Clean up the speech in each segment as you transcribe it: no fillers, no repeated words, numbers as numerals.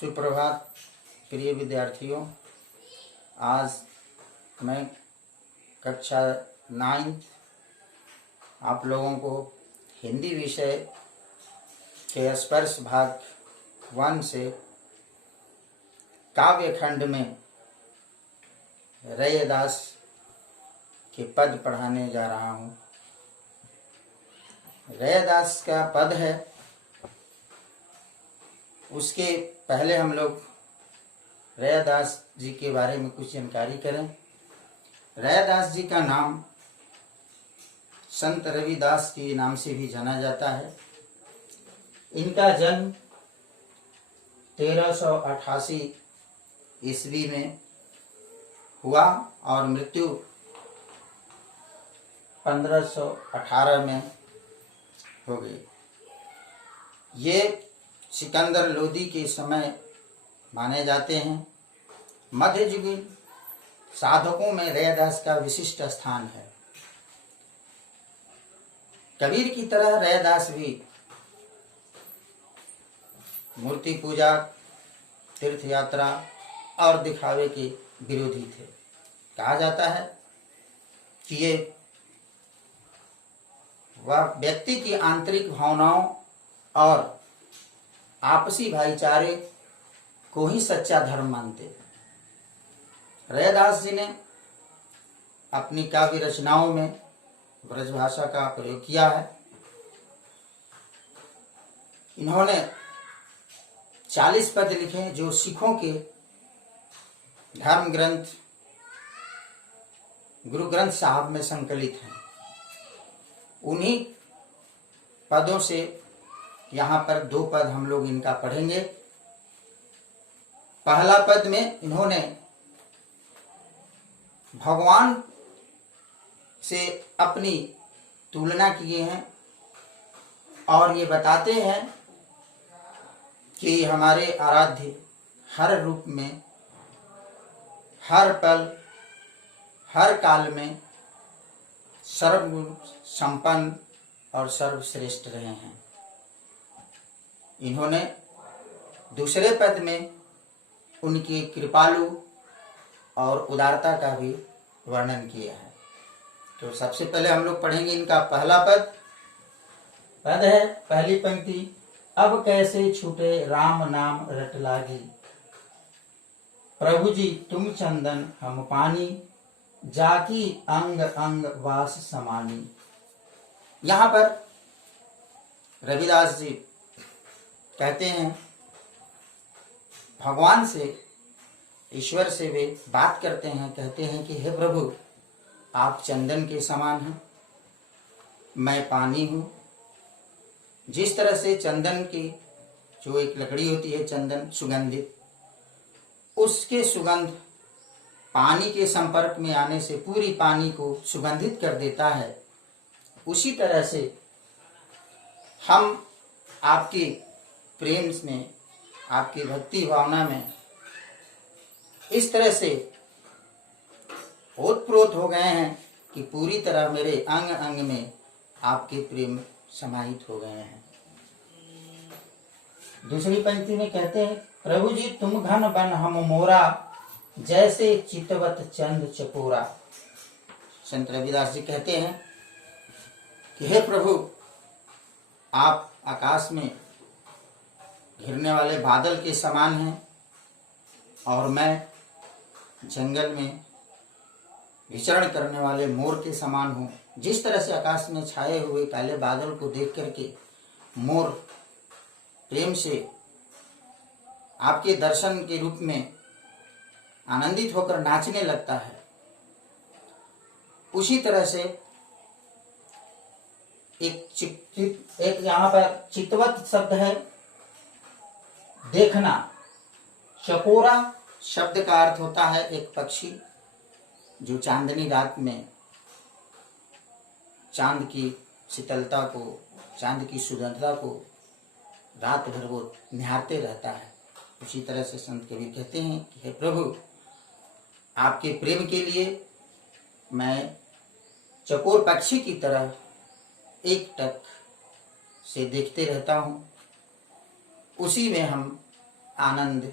सुप्रभात प्रिय विद्यार्थियों। आज मैं कक्षा 9 आप लोगों को हिंदी विषय के स्पर्श भाग 1 से काव्य खंड में रैदास के पद पढ़ाने जा रहा हूँ। रैदास का पद है, उसके पहले हम लोग रैदास जी के बारे में कुछ जानकारी करें। रैदास जी का नाम संत रविदास के नाम से भी जाना जाता है। इनका जन्म 1388 ईस्वी में हुआ और मृत्यु 1518 में हो गई। ये सिकंदर लोदी के समय माने जाते हैं। मध्ययुगीन साधकों में रैदास का विशिष्ट स्थान है। कबीर की तरह रैदास भी मूर्ति पूजा, तीर्थ यात्रा और दिखावे के विरोधी थे। कहा जाता है कि ये वह व्यक्ति की आंतरिक भावनाओं और आपसी भाईचारे को ही सच्चा धर्म मानते थे। रैदास जी ने अपनी काव्य रचनाओं में ब्रजभाषा का प्रयोग किया है। इन्होंने 40 पद लिखे जो सिखों के धर्म ग्रंथ गुरु ग्रंथ साहब में संकलित हैं। उन्हीं पदों से यहाँ पर 2 पद हम लोग इनका पढ़ेंगे। पहला पद में इन्होंने भगवान से अपनी तुलना किए हैं और ये बताते हैं कि हमारे आराध्य हर रूप में, हर पल, हर काल में सर्वगुण संपन्न और सर्वश्रेष्ठ रहे हैं। इन्होंने दूसरे पद में उनकी कृपालु और उदारता का भी वर्णन किया है। तो सबसे पहले हम लोग पढ़ेंगे इनका पहला पद है, पहली पंक्ति। अब कैसे छूटे राम नाम रट लागी, प्रभु जी तुम चंदन हम पानी, जाकी अंग अंग वास समानी। यहाँ पर रविदास जी कहते हैं, भगवान से, ईश्वर से वे बात करते हैं। कहते हैं कि हे प्रभु, आप चंदन के समान हैं, मैं पानी हूँ। जिस तरह से चंदन की जो एक लकड़ी होती है, चंदन सुगंधित, उसके सुगंध पानी के संपर्क में आने से पूरी पानी को सुगंधित कर देता है, उसी तरह से हम आपके प्रेम में, आपकी भक्ति भावना में इस तरह से ओतप्रोत हो गए हैं कि पूरी तरह मेरे अंग अंग में आपके प्रेम समाहित हो गए हैं। दूसरी पंक्ति में कहते हैं, प्रभु जी तुम घन बन हम मोरा, जैसे चितवत चंद चकोरा। संत रविदास जी कहते हैं कि हे प्रभु, आप आकाश में घिरने वाले बादल के समान हैं और मैं जंगल में विचरण करने वाले मोर के समान हूँ। जिस तरह से आकाश में छाए हुए काले बादल को देख करके मोर प्रेम से आपके दर्शन के रूप में आनंदित होकर नाचने लगता है, उसी तरह से एक यहाँ पर चितवत शब्द है, देखना। चकोरा शब्द का अर्थ होता है एक पक्षी जो चांदनी रात में चांद की शीतलता को, चांद की सुगंधता को रात भर वो निहारते रहता है। उसी तरह से संत कबीर कहते हैं कि हे प्रभु, आपके प्रेम के लिए मैं चकोर पक्षी की तरह एक टक से देखते रहता हूँ। उसी में हम आनंद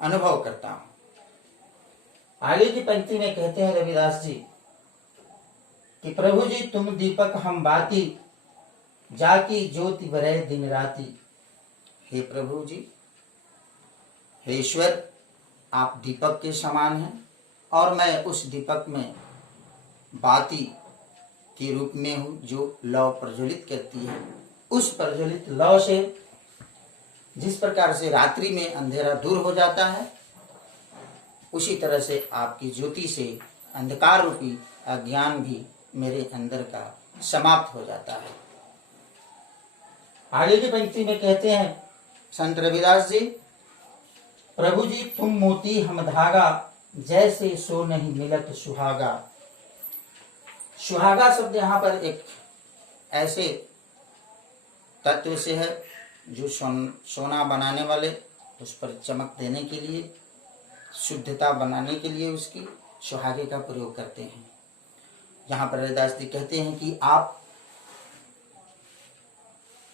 अनुभव करता हूं। आगे की पंक्ति में कहते हैं रविदास जी कि प्रभु जी तुम दीपक हम बाती, जाकी ज्योति बरय दिन राती। हे प्रभु जी, हे ईश्वर, आप दीपक के समान हैं और मैं उस दीपक में बाती के रूप में हूं जो लौ प्रज्वलित करती है। उस प्रज्वलित लौ से जिस प्रकार से रात्रि में अंधेरा दूर हो जाता है, उसी तरह से आपकी ज्योति से अंधकार रूपी अज्ञान भी मेरे अंदर का समाप्त हो जाता है। आगे की पंक्ति में कहते हैं संत रविदास जी, प्रभु जी तुम मोती हम धागा, जैसे सो नहीं मिलत सुहागा। सुहागा शब्द यहाँ पर एक ऐसे तत्व से है जो सोना बनाने वाले उस पर चमक देने के लिए, शुद्धता बनाने के लिए उसकी सुहागे का प्रयोग करते हैं। जहाँ पर रविदास जी कहते हैं कि आप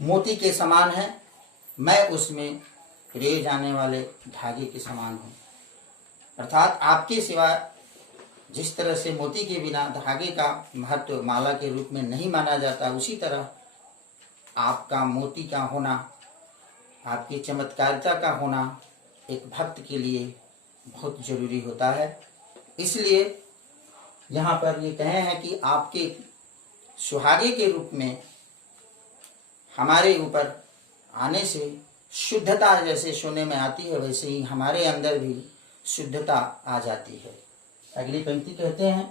मोती के समान हैं, मैं उसमें पिरोए जाने वाले धागे के समान हूँ। अर्थात आपके सिवा जिस तरह से मोती के बिना धागे का महत्व माला के रूप में नहीं माना जाता, उसी तरह आपका मोती का होना, आपकी चमत्कारिता का होना एक भक्त के लिए बहुत जरूरी होता है। इसलिए यहाँ पर ये कहे हैं कि आपके सुहागे के रूप में हमारे ऊपर आने से शुद्धता जैसे सोने में आती है, वैसे ही हमारे अंदर भी शुद्धता आ जाती है। अगली पंक्ति कहते हैं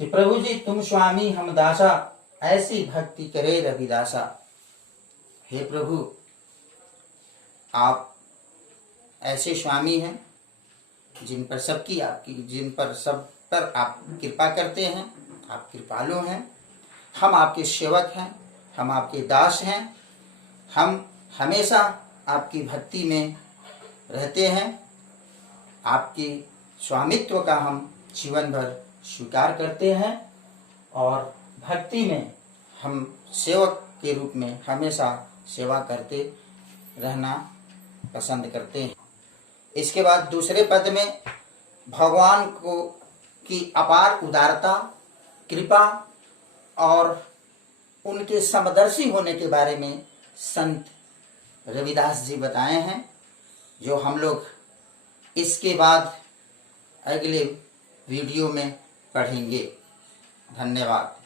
कि प्रभु जी तुम स्वामी हम दासा, ऐसी भक्ति करे रविदासा। हे प्रभु, आप ऐसे स्वामी हैं जिन पर सबकी आपकी जिन पर सब पर आप कृपा करते हैं, आप कृपालु हैं। हम आपके सेवक हैं, हम आपके दास हैं, हम हमेशा आपकी भक्ति में रहते हैं। आपके स्वामित्व का हम जीवन भर स्वीकार करते हैं और भक्ति में हम सेवक के रूप में हमेशा सेवा करते रहना पसंद करते हैं। इसके बाद दूसरे पद में भगवान को की अपार उदारता, कृपा और उनके समदर्शी होने के बारे में संत रविदास जी बताए हैं, जो हम लोग इसके बाद अगले वीडियो में पढ़ेंगे। धन्यवाद।